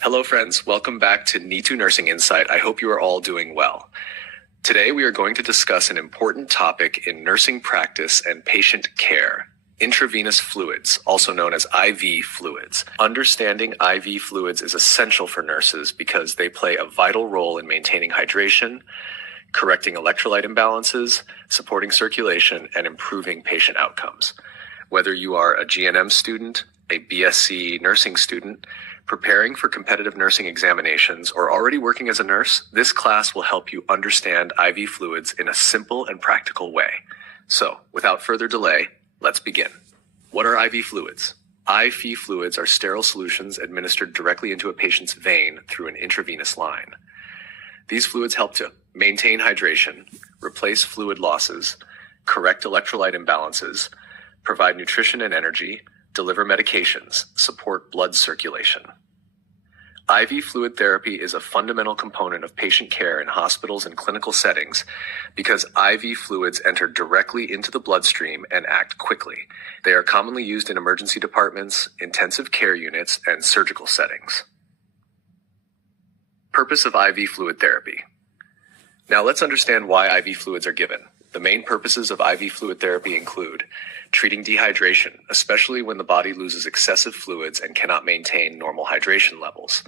Hello friends, welcome back to NE2 Nursing Insight. I hope you are all doing well. Today we are going to discuss an important topic in nursing practice and patient care: intravenous fluids, also known as IV fluids. Understanding IV fluids is essential for nurses because they play a vital role in maintaining hydration, correcting electrolyte imbalances, supporting circulation, and improving patient outcomes. Whether you are a GNM student, a BSc nursing student, preparing for competitive nursing examinations, or already working as a nurse, this class will help you understand IV fluids in a simple and practical way. So, without further delay, let's begin. What are IV fluids? IV fluids are sterile solutions administered directly into a patient's vein through an intravenous line. These fluids help to maintain hydration, replace fluid losses, correct electrolyte imbalances, provide nutrition and energy, deliver medications, support blood circulation. IV fluid therapy is a fundamental component of patient care in hospitals and clinical settings because IV fluids enter directly into the bloodstream and act quickly. They are commonly used in emergency departments, intensive care units, and surgical settings. Purpose of IV fluid therapy. Now let's understand why IV fluids are given. The main purposes of IV fluid therapy include treating dehydration, especially when the body loses excessive fluids and cannot maintain normal hydration levels;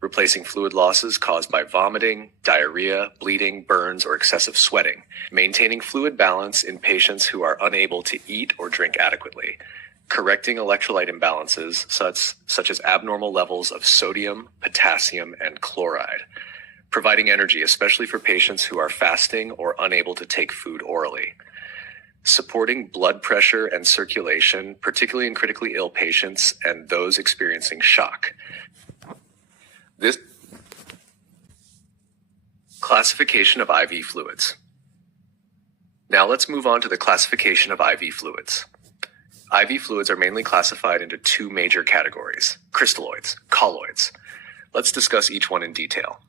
replacing fluid losses caused by vomiting, diarrhea, bleeding, burns, or excessive sweating; maintaining fluid balance in patients who are unable to eat or drink adequately; correcting electrolyte imbalances such as abnormal levels of sodium, potassium, and chloride; providing energy, especially for patients who are fasting or unable to take food orally; supporting blood pressure and circulation, particularly in critically ill patients and those experiencing shock. This classification of IV fluids. Now let's move on to the classification of IV fluids. IV fluids are mainly classified into two major categories: crystalloids, colloids. Let's discuss each one in detail.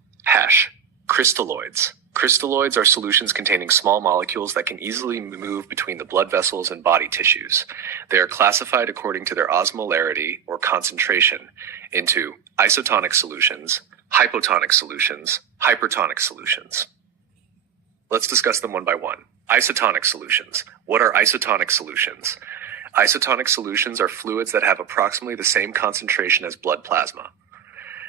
Crystalloids. Crystalloids are solutions containing small molecules that can easily move between the blood vessels and body tissues. They are classified according to their osmolarity or concentration into isotonic solutions, hypotonic solutions, hypertonic solutions. Let's discuss them one by one. Isotonic solutions. What are isotonic solutions? Isotonic solutions are fluids that have approximately the same concentration as blood plasma.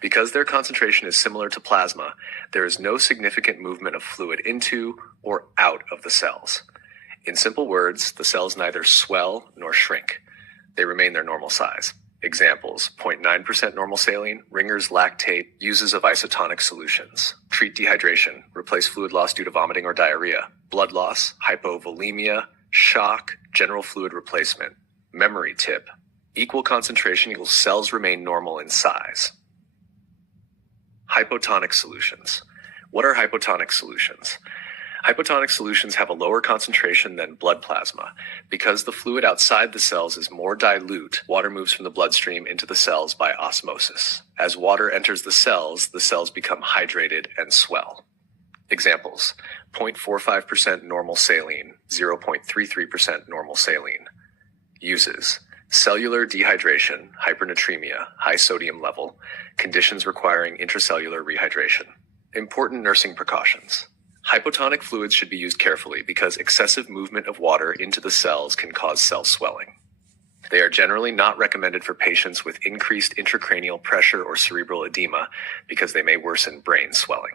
Because their concentration is similar to plasma, there is no significant movement of fluid into or out of the cells. In simple words, the cells neither swell nor shrink. They remain their normal size. Examples: 0.9% normal saline, Ringer's lactate, uses of isotonic solutions. Treat dehydration, replace fluid loss due to vomiting or diarrhea. Blood loss, hypovolemia, shock, general fluid replacement. Memory tip: equal concentration equals cells remain normal in size. Hypotonic solutions. What are hypotonic solutions? Hypotonic solutions have a lower concentration than blood plasma. Because the fluid outside the cells is more dilute, water moves from the bloodstream into the cells by osmosis. As water enters the cells become hydrated and swell. Examples: 0.45% normal saline, 0.33% normal saline. Uses: cellular dehydration, hypernatremia, high sodium level, conditions requiring intracellular rehydration. Important nursing precautions. Hypotonic fluids should be used carefully because excessive movement of water into the cells can cause cell swelling. They are generally not recommended for patients with increased intracranial pressure or cerebral edema because they may worsen brain swelling.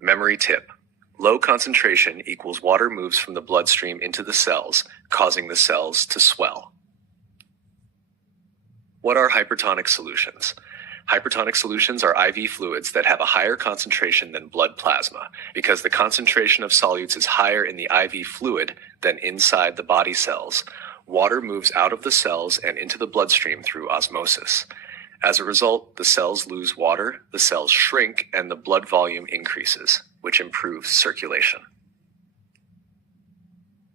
Memory tip: low concentration equals water moves from the bloodstream into the cells, causing the cells to swell. What are hypertonic solutions? Hypertonic solutions are IV fluids that have a higher concentration than blood plasma. Because the concentration of solutes is higher in the IV fluid than inside the body cells, water moves out of the cells and into the bloodstream through osmosis. As a result, the cells lose water, the cells shrink, and the blood volume increases, which improves circulation.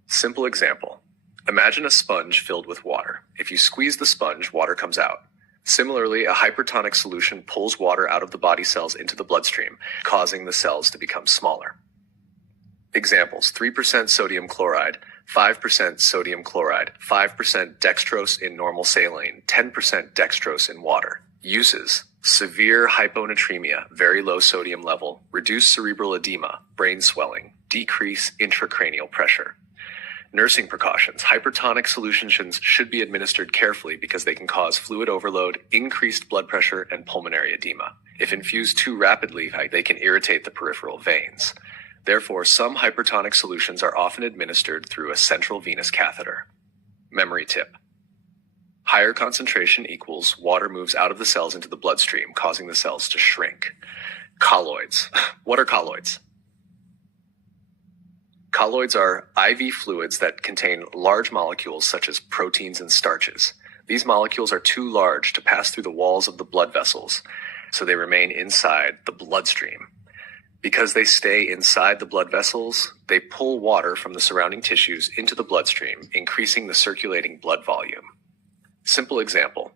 Simple example: imagine a sponge filled with water. If you squeeze the sponge, water comes out. Similarly, a hypertonic solution pulls water out of the body cells into the bloodstream, causing the cells to become smaller. Examples: 3% sodium chloride, 5% sodium chloride, 5% dextrose in normal saline, 10% dextrose in water. Uses: severe hyponatremia, very low sodium level, reduce cerebral edema, brain swelling, decrease intracranial pressure. Nursing precautions: hypertonic solutions should be administered carefully because they can cause fluid overload, increased blood pressure, and pulmonary edema. If infused too rapidly, they can irritate the peripheral veins. Therefore, some hypertonic solutions are often administered through a central venous catheter. Memory tip: higher concentration equals water moves out of the cells into the bloodstream, causing the cells to shrink. Colloids. What are colloids? Colloids are IV fluids that contain large molecules such as proteins and starches. These molecules are too large to pass through the walls of the blood vessels, so they remain inside the bloodstream. Because they stay inside the blood vessels, they pull water from the surrounding tissues into the bloodstream, increasing the circulating blood volume. Simple example.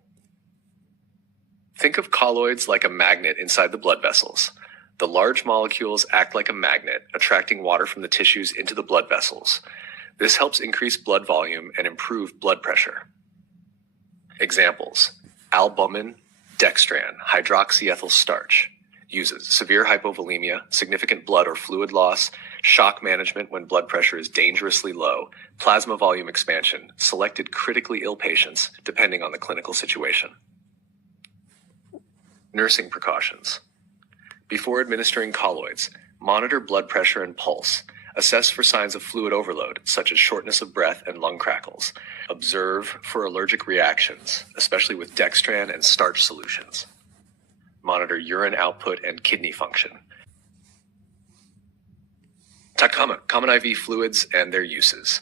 Think of colloids like a magnet inside the blood vessels. The large molecules act like a magnet, attracting water from the tissues into the blood vessels. This helps increase blood volume and improve blood pressure. Examples: albumin, dextran, hydroxyethyl starch. Uses: severe hypovolemia, significant blood or fluid loss, shock management when blood pressure is dangerously low, plasma volume expansion, selected critically ill patients, depending on the clinical situation. Nursing precautions. Before administering colloids, monitor blood pressure and pulse. Assess for signs of fluid overload, such as shortness of breath and lung crackles. Observe for allergic reactions, especially with dextran and starch solutions. Monitor urine output and kidney function. Common IV fluids and their uses.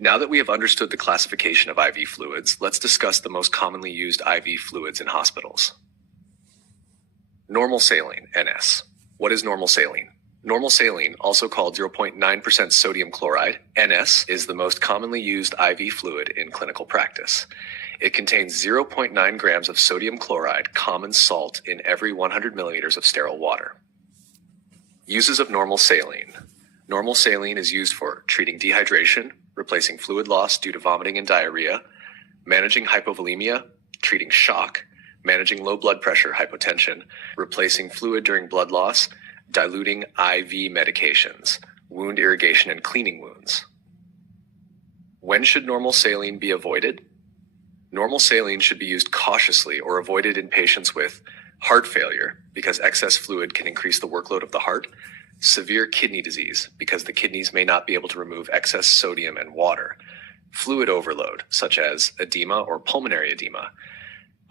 Now that we have understood the classification of IV fluids, let's discuss the most commonly used IV fluids in hospitals. Normal saline, NS. What is normal saline? Normal saline, also called 0.9% sodium chloride, NS, is the most commonly used IV fluid in clinical practice. It contains 0.9 grams of sodium chloride, common salt, in every 100 milliliters of sterile water. Uses of normal saline. Normal saline is used for treating dehydration, replacing fluid loss due to vomiting and diarrhea, managing hypovolemia, treating shock, managing low blood pressure, hypotension, replacing fluid during blood loss, diluting IV medications, wound irrigation and cleaning wounds. When should normal saline be avoided? Normal saline should be used cautiously or avoided in patients with heart failure because excess fluid can increase the workload of the heart, severe kidney disease because the kidneys may not be able to remove excess sodium and water, fluid overload such as edema or pulmonary edema,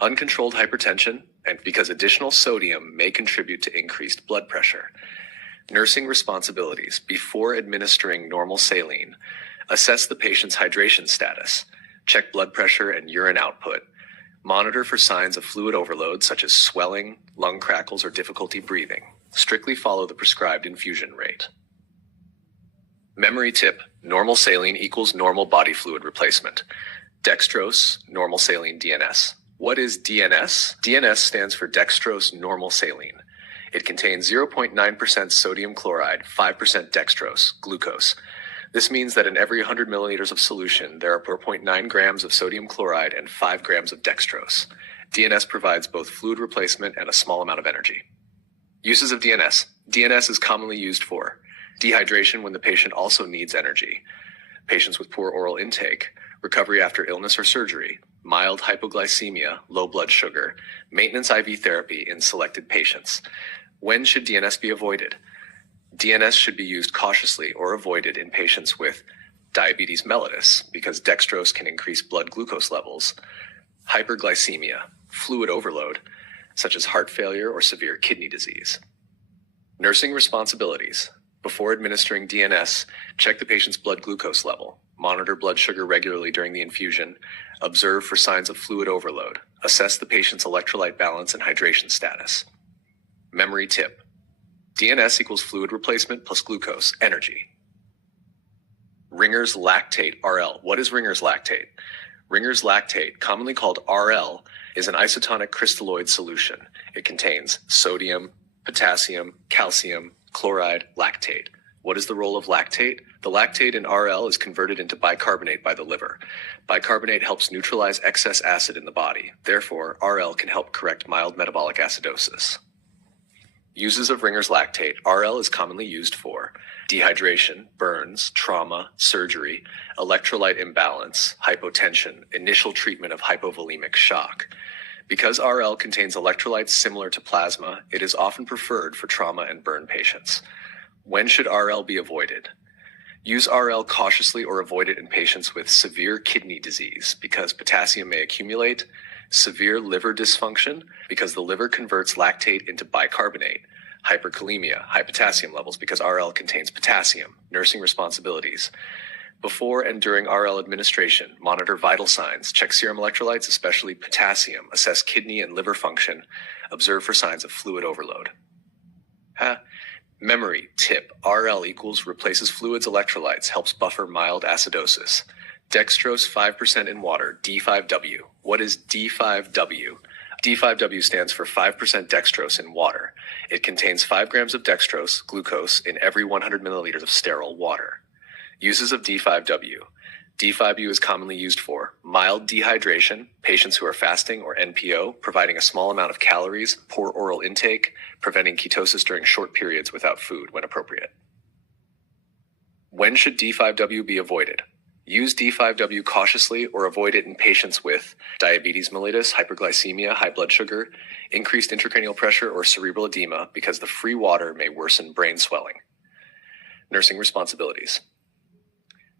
uncontrolled hypertension, and because additional sodium may contribute to increased blood pressure. Nursing responsibilities. Before administering normal saline, assess the patient's hydration status, check blood pressure and urine output, monitor for signs of fluid overload such as swelling, lung crackles, or difficulty breathing. Strictly follow the prescribed infusion rate. Memory tip: normal saline equals normal body fluid replacement. Dextrose, normal saline, DNS. What is DNS? DNS stands for dextrose normal saline. It contains 0.9% sodium chloride, 5% dextrose, glucose. This means that in every 100 milliliters of solution, there are 4.9 grams of sodium chloride and 5 grams of dextrose. DNS provides both fluid replacement and a small amount of energy. Uses of DNS. DNS is commonly used for dehydration when the patient also needs energy, patients with poor oral intake, recovery after illness or surgery, mild hypoglycemia, low blood sugar, maintenance IV therapy in selected patients. When should DNS be avoided? DNS should be used cautiously or avoided in patients with diabetes mellitus because dextrose can increase blood glucose levels, hyperglycemia, fluid overload, such as heart failure or severe kidney disease. Nursing responsibilities. Before administering DNS, check the patient's blood glucose level, monitor blood sugar regularly during the infusion, observe for signs of fluid overload, assess the patient's electrolyte balance and hydration status. Memory tip: DNS equals fluid replacement plus glucose, energy. Ringer's lactate, RL. What is Ringer's lactate? Ringer's lactate, commonly called RL, is an isotonic crystalloid solution. It contains sodium, potassium, calcium, chloride, lactate. What is the role of lactate? The lactate in RL is converted into bicarbonate by the liver. Bicarbonate helps neutralize excess acid in the body. Therefore, RL can help correct mild metabolic acidosis. Uses of Ringer's lactate. RL is commonly used for dehydration, burns, trauma, surgery, electrolyte imbalance, hypotension, initial treatment of hypovolemic shock. Because RL contains electrolytes similar to plasma, it is often preferred for trauma and burn patients. When should RL be avoided? Use RL cautiously or avoid it in patients with severe kidney disease because potassium may accumulate, severe liver dysfunction because the liver converts lactate into bicarbonate, hyperkalemia, high potassium levels because RL contains potassium, nursing responsibilities. Before and during RL administration, monitor vital signs, check serum electrolytes, especially potassium, assess kidney and liver function, observe for signs of fluid overload. Memory tip: RL equals replaces fluids electrolytes, helps buffer mild acidosis. Dextrose 5% in water, D5W. What is D5W? D5W stands for 5% dextrose in water. It contains 5 grams of dextrose, glucose, in every 100 milliliters of sterile water. Uses of D5W. D5W is commonly used for mild dehydration, patients who are fasting or NPO, providing a small amount of calories, poor oral intake, preventing ketosis during short periods without food when appropriate. When should D5W be avoided? Use D5W cautiously or avoid it in patients with diabetes mellitus, hyperglycemia, high blood sugar, increased intracranial pressure, or cerebral edema because the free water may worsen brain swelling. Nursing responsibilities.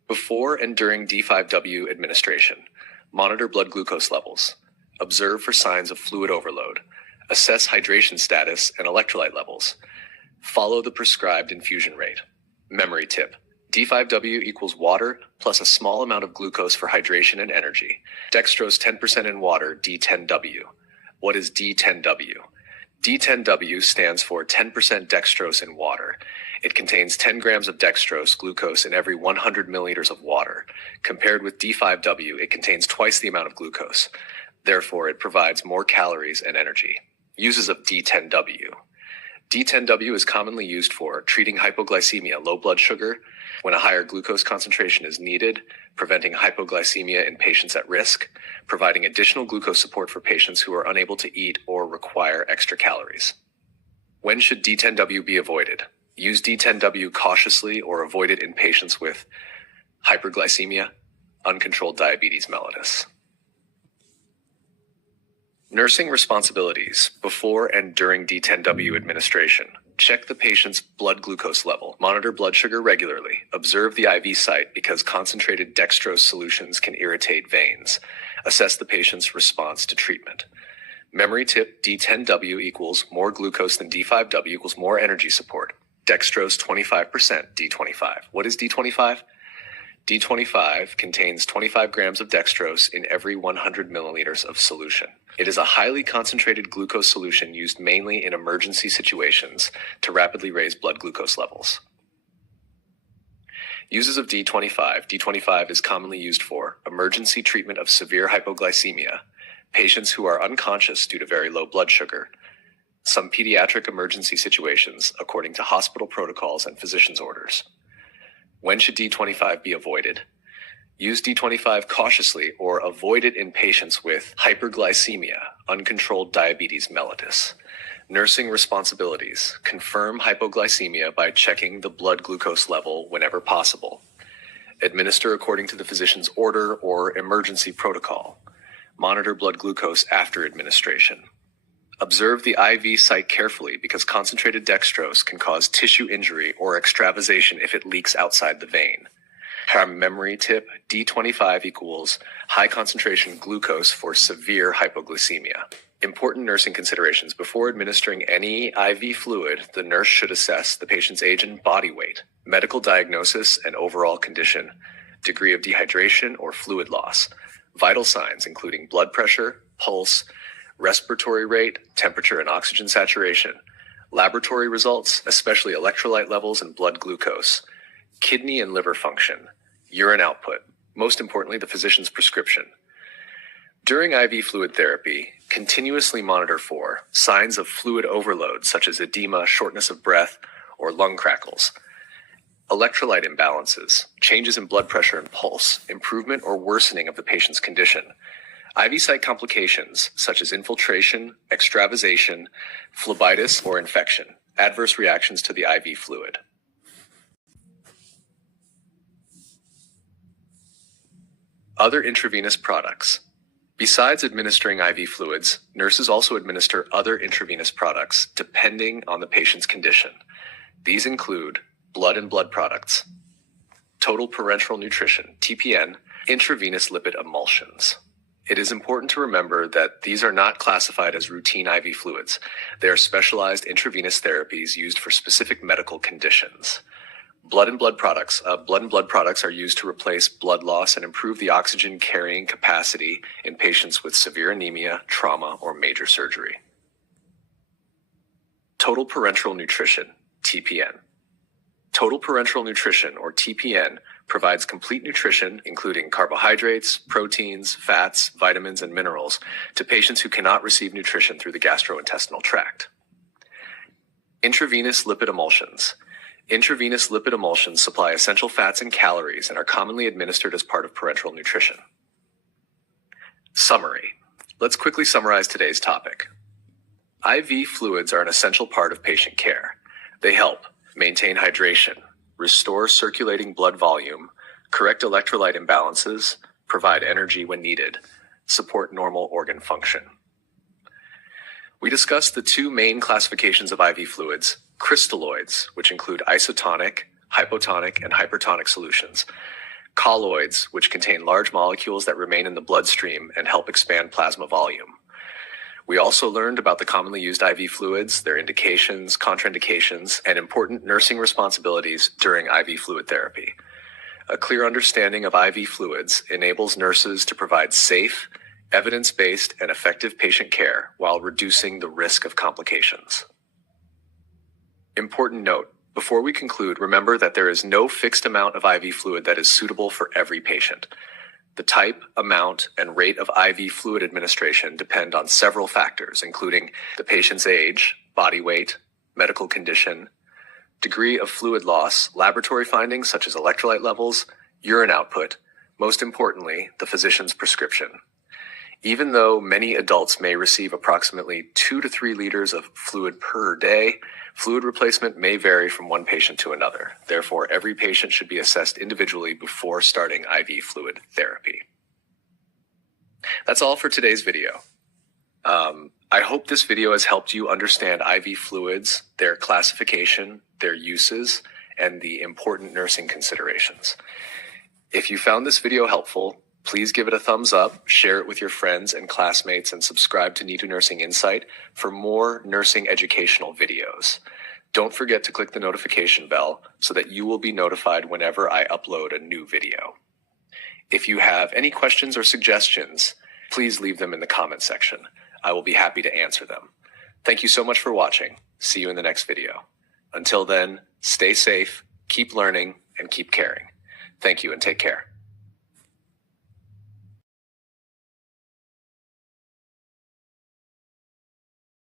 Before and during D5W administration, monitor blood glucose levels, observe for signs of fluid overload, assess hydration status and electrolyte levels, follow the prescribed infusion rate. Memory tip: D5W equals water plus a small amount of glucose for hydration and energy. Dextrose 10% in water, D10W. What is D10W? D10W stands for 10% dextrose in water. It contains 10 grams of dextrose, glucose, in every 100 milliliters of water. Compared with D5W, it contains twice the amount of glucose. Therefore, it provides more calories and energy. Uses of D10W. D10W is commonly used for treating hypoglycemia, low blood sugar, when a higher glucose concentration is needed, preventing hypoglycemia in patients at risk, providing additional glucose support for patients who are unable to eat or require extra calories. When should D10W be avoided? Use D10W cautiously or avoid it in patients with hyperglycemia, uncontrolled diabetes mellitus. Nursing responsibilities. Before and during D10W administration, check the patient's blood glucose level, monitor blood sugar regularly, observe the IV site because concentrated dextrose solutions can irritate veins, assess the patient's response to treatment. Memory tip: D10W equals more glucose than D5W equals more energy support. Dextrose 25%, D25. What is D25? D25 contains 25 grams of dextrose in every 100 milliliters of solution. It is a highly concentrated glucose solution used mainly in emergency situations to rapidly raise blood glucose levels. Uses of D25. D25 is commonly used for emergency treatment of severe hypoglycemia, patients who are unconscious due to very low blood sugar, some pediatric emergency situations according to hospital protocols and physician's orders. When should D25 be avoided? Use D25 cautiously or avoid it in patients with hyperglycemia, uncontrolled diabetes mellitus. Nursing responsibilities. Confirm hypoglycemia by checking the blood glucose level whenever possible. Administer according to the physician's order or emergency protocol. Monitor blood glucose after administration. Observe the IV site carefully because concentrated dextrose can cause tissue injury or extravasation if it leaks outside the vein. Our memory tip: D25 equals high concentration glucose for severe hypoglycemia. Important nursing considerations. Before administering any IV fluid, the nurse should assess the patient's age and body weight, medical diagnosis and overall condition, degree of dehydration or fluid loss, vital signs including blood pressure, pulse, respiratory rate, temperature and oxygen saturation, laboratory results, especially electrolyte levels and blood glucose, kidney and liver function, urine output, most importantly, the physician's prescription. During IV fluid therapy, continuously monitor for signs of fluid overload such as edema, shortness of breath, or lung crackles. Electrolyte imbalances, changes in blood pressure and pulse, improvement or worsening of the patient's condition. IV site complications such as infiltration, extravasation, phlebitis, or infection. Adverse reactions to the IV fluid. Other intravenous products. Besides administering IV fluids, nurses also administer other intravenous products depending on the patient's condition. These include blood and blood products, total parenteral nutrition, TPN, intravenous lipid emulsions. It is important to remember that these are not classified as routine IV fluids. They are specialized intravenous therapies used for specific medical conditions. Blood and blood products. Blood and blood products are used to replace blood loss and improve the oxygen carrying capacity in patients with severe anemia, trauma, or major surgery. Total parenteral nutrition, TPN. Total parenteral nutrition, or TPN, provides complete nutrition, including carbohydrates, proteins, fats, vitamins, and minerals, to patients who cannot receive nutrition through the gastrointestinal tract. Intravenous lipid emulsions. Intravenous lipid emulsions supply essential fats and calories and are commonly administered as part of parenteral nutrition. Summary. Let's quickly summarize today's topic. IV fluids are an essential part of patient care. They help maintain hydration, restore circulating blood volume, correct electrolyte imbalances, provide energy when needed, support normal organ function. We discussed the two main classifications of IV fluids: crystalloids, which include isotonic, hypotonic, and hypertonic solutions; colloids, which contain large molecules that remain in the bloodstream and help expand plasma volume. We also learned about the commonly used IV fluids, their indications, contraindications, and important nursing responsibilities during IV fluid therapy. A clear understanding of IV fluids enables nurses to provide safe, evidence-based, and effective patient care while reducing the risk of complications. Important note: before we conclude, remember that there is no fixed amount of IV fluid that is suitable for every patient. The type, amount, and rate of IV fluid administration depend on several factors, including the patient's age, body weight, medical condition, degree of fluid loss, laboratory findings such as electrolyte levels, urine output, most importantly, the physician's prescription. Even though many adults may receive approximately 2 to 3 liters of fluid per day, fluid replacement may vary from one patient to another. Therefore, every patient should be assessed individually before starting IV fluid therapy. That's all for today's video. I hope this video has helped you understand IV fluids, their classification, their uses, and the important nursing considerations. If you found this video helpful, please give it a thumbs up, share it with your friends and classmates, and subscribe to NITU Nursing Insight for more nursing educational videos. Don't forget to click the notification bell so that you will be notified whenever I upload a new video. If you have any questions or suggestions, please leave them in the comment section. I will be happy to answer them. Thank you so much for watching. See you in the next video. Until then, stay safe, keep learning, and keep caring. Thank you and take care.